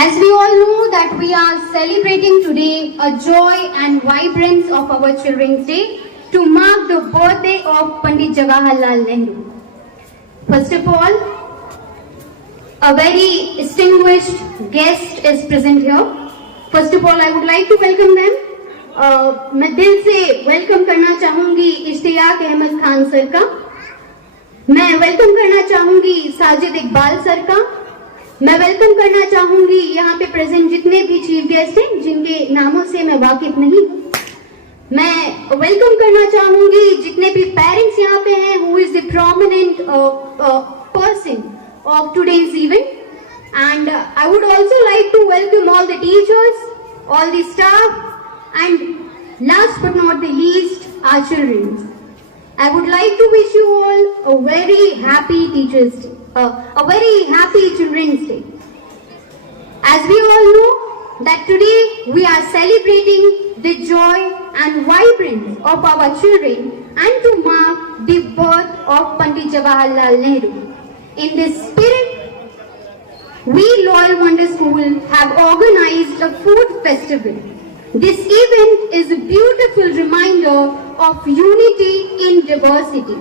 As we all know that we are celebrating today a joy and vibrance of our Children's Day to mark the birthday of Pandit Jawaharlal Nehru. First of all, a very distinguished guest is present here. First of all, I would like to welcome them. मैं दिल से welcome करना चाहूंगी Ishtiyaq Ahmad Khan sir का. मैं welcome करना चाहूंगी Sajid Iqbal sir का. मैं वेलकम करना चाहूंगी यहाँ पे प्रेजेंट जितने भी चीफ गेस्ट हैं जिनके नामों से मैं वाकिफ नहीं. मैं वेलकम करना चाहूंगी जितने भी पेरेंट्स यहाँ पे हैं who is the prominent person of today's event, and I would also like to welcome all the teachers, all the staff, and last but not the least, our children. I would like to wish you all a very happy Teachers' Day, a very happy Children's Day. As we all know that today we are celebrating the joy and vibrance of our children and to mark the birth of Pandit Jawaharlal Nehru. In this spirit, we Loyal Wonder School have organized a food festival. This event is a beautiful reminder of unity in diversity,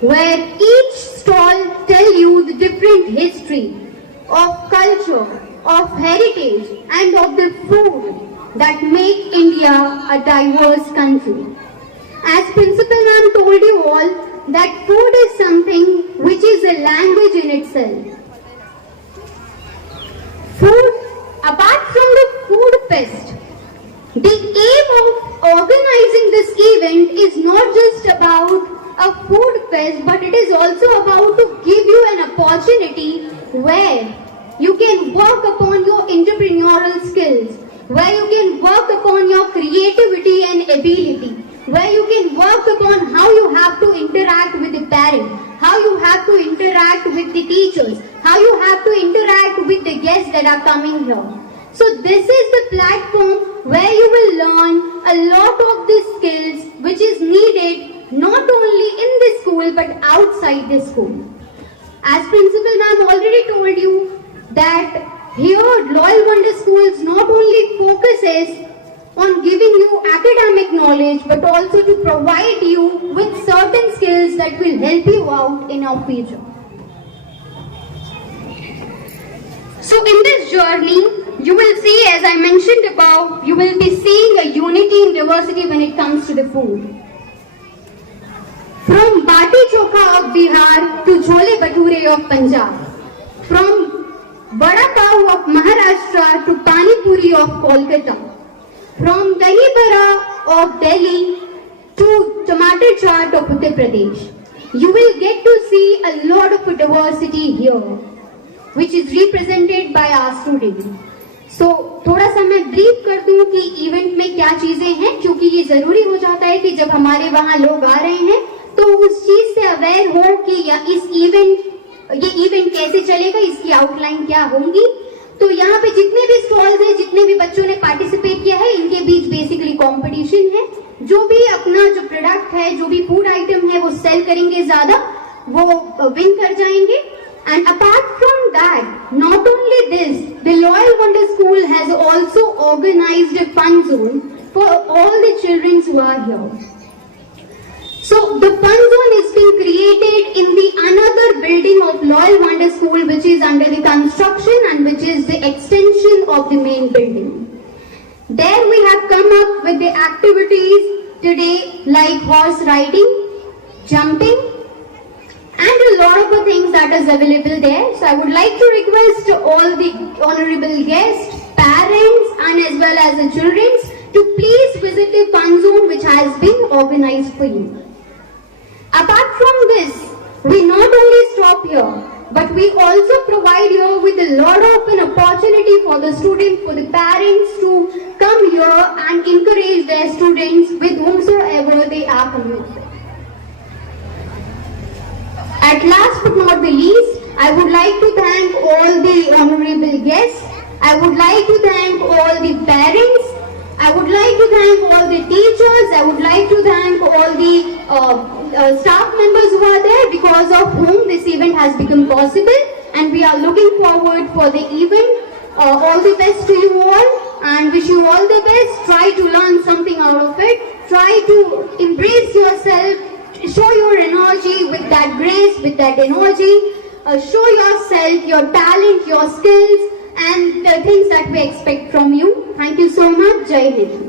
where each stall tells you the different history of culture, of heritage, and of the food that make India a diverse country. As Principal Ma'am told you all, that food is something which is a language in itself. Food, apart from the food fest, the aim of organizing this event is not just about a food fest, but it is also about to give you an opportunity where you can work upon your entrepreneurial skills, where you can work upon your creativity and ability, where you can work upon how you have to interact with the parent, how you have to interact with the teachers, how you have to interact with the guests that are coming here. So this is the platform where you will learn a lot of the skills which is needed not only in the school but outside the school. As Principal Ma'am already told you that here Loyal Wonder Schools not only focuses on giving you academic knowledge but also to provide you with certain skills that will help you out in our future. So in this journey, you will see, as I mentioned above, you will be seeing a unity in diversity when it comes to the food. From Bati Chokha of Bihar to Chole Bhature of Punjab, from Vada Pav of Maharashtra to Pani Puri of Kolkata, from Dahi Bara of Delhi to tomato chaat of Uttar Pradesh, you will get to see a lot of diversity here, which is represented by our students. So, थोड़ा सा मैं brief कर दूं कि event में क्या चीजें हैं, क्योंकि ये जरूरी हो जाता है कि जब हमारे वहाँ लोग आ रहे हैं तो उस चीज से अवेयर हो कि ये इवेंट कैसे चलेगा, इसकी आउटलाइन क्या होंगी. तो यहाँ पे जितने भी स्टॉल्स हैं, जितने भी बच्चों ने पार्टिसिपेट किया है, इनके बीच बेसिकली कंपटीशन है. जो भी अपना जो प्रोडक्ट है, जो भी फूड आइटम है वो सेल करेंगे ज्यादा, वो विन कर जाएंगे. And apart from that, not only this, the Loyal Wonder School has also organized a fun zone for all the children who are here. So the fun zone is being created in the another building of Loyal Wonder School, which is under the construction and which is the extension of the main building. There we have come up with the activities today like horse riding, jumping, and a lot of things that is available there. So I would like to request all the honorable guests, parents, and as well as the children to please visit the fun zone which has been organized for you. Apart from this, we not only stop here, but we also provide you with a lot of an opportunity for the students, for the parents to come here and encourage their students with whomsoever they are coming with. At last but not the least, I would like to thank all the honorable guests. I would like to thank all the parents. I would like to thank all the teachers. I would like to thank all the staff members who are there, because of whom this event has become possible. And we are looking forward for the event all the best to you all and wish you all the best. Try to learn something out of it. Try to embrace yourself. Show your energy with that grace, with that energy. Show yourself, your talent, your skills and the things that we expect from you. Thank you so much. Jai Hind.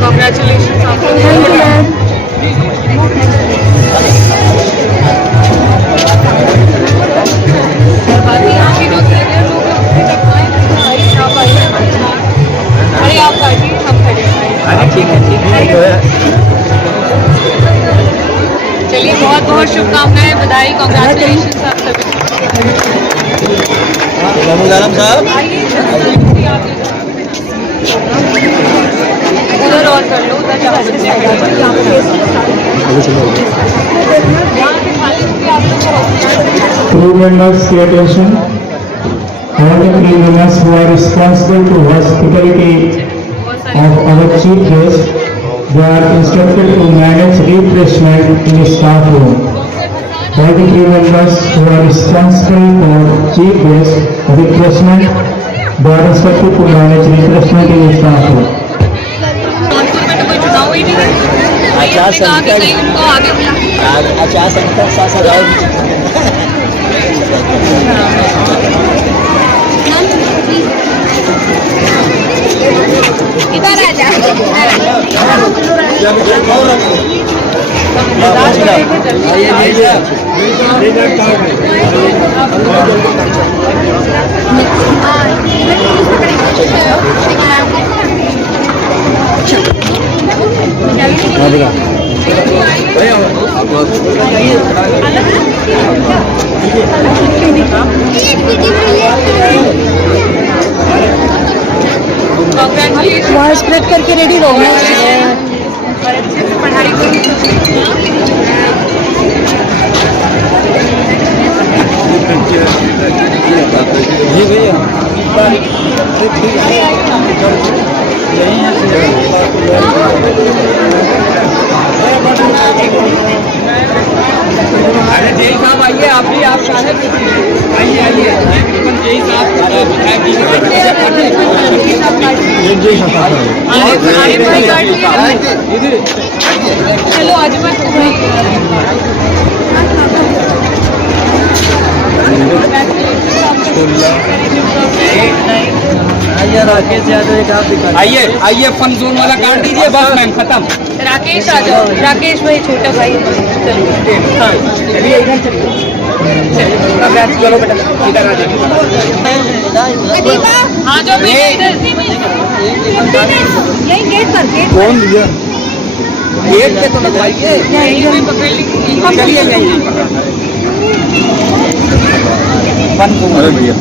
Congratulations आपको। बाकी यहाँ के जो senior लोग हैं उनसे रखवाएं, आप आइए। अरे आप बैठिए, हम खड़े हैं। चलिए, बहुत बहुत शुभकामनाएं, बधाई, कॉन्ग्रेचुलेशन आप सभी। आइए उधर और कर लो, उधर जहाँ बच्चे हैं। Crew members, pay attention. All the crew members who are responsible to hospitality of our chief guest, they are instructed to manage refreshment in the staff room. All the crew members who are responsible for chief guest refreshment, they are instructed to manage refreshment in the staff room. आचार संहिता साथ इधर आ जा। वहाँ spread करके ready रहो और अच्छे से पढ़ाई करो। अरे जय साहब आइए, आप भी, आप शायद आइए आइए जय साहब चलो आज आइए आइए, फन जोन वाला काट दीजिए, बस मैम खत्म। राकेश आ जाओ, राकेश भाई छोटा भाई। चलिए इधर चलिए, चलो बेटा इधर आ जाइए। आ जाओ बेटा इधर, यही गेट पर गेट। कौन दिया गेट के तो लगवाइए, चलिए यही अरे भैया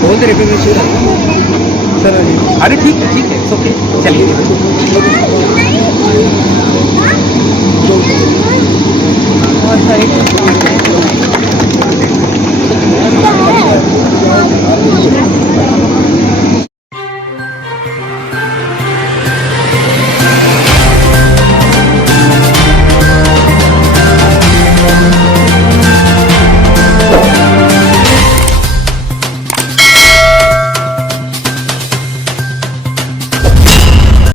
बोल दे रहे सर। अरे ठीक है ओके, चलिए।